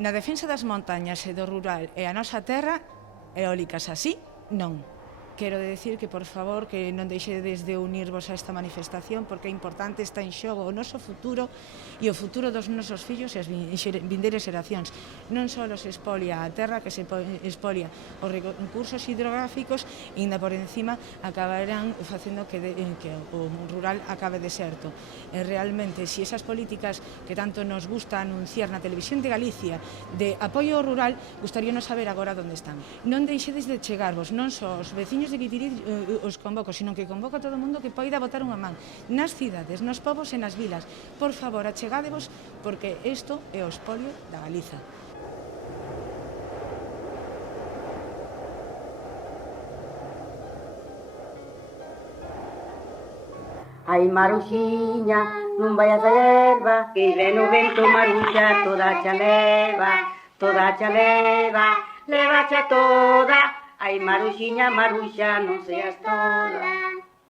Na defensa das montañas e do rural e a nosa terra, eólicas así, non. Quero decir que, por favor, que non deixedes de unirvos a esta manifestación, porque é importante, está en xogo o noso futuro e o futuro dos nosos fillos e as vindeiras xeracións. Non só se expolia a terra, que se expolia os recursos hidrográficos e ainda por encima acabarán facendo que o rural acabe deserto. E realmente, se esas políticas que tanto nos gusta anunciar na televisión de Galicia de apoio ao rural, gustaríanos saber agora onde están. Non deixedes de chegarvos, non só os veciños de Guitiriz os convoco, sino que convoco a todo o mundo que poida botar unha man nas cidades, nos povos e nas vilas. Por favor, achegádevos, porque isto é o espolio da Galiza. Ai, Maruxiña, non vayas a erva, que ven o vento, Maruxa, toda xa leva, levacha toda. Ai, Maruxiña, Maruxa, non seas toda.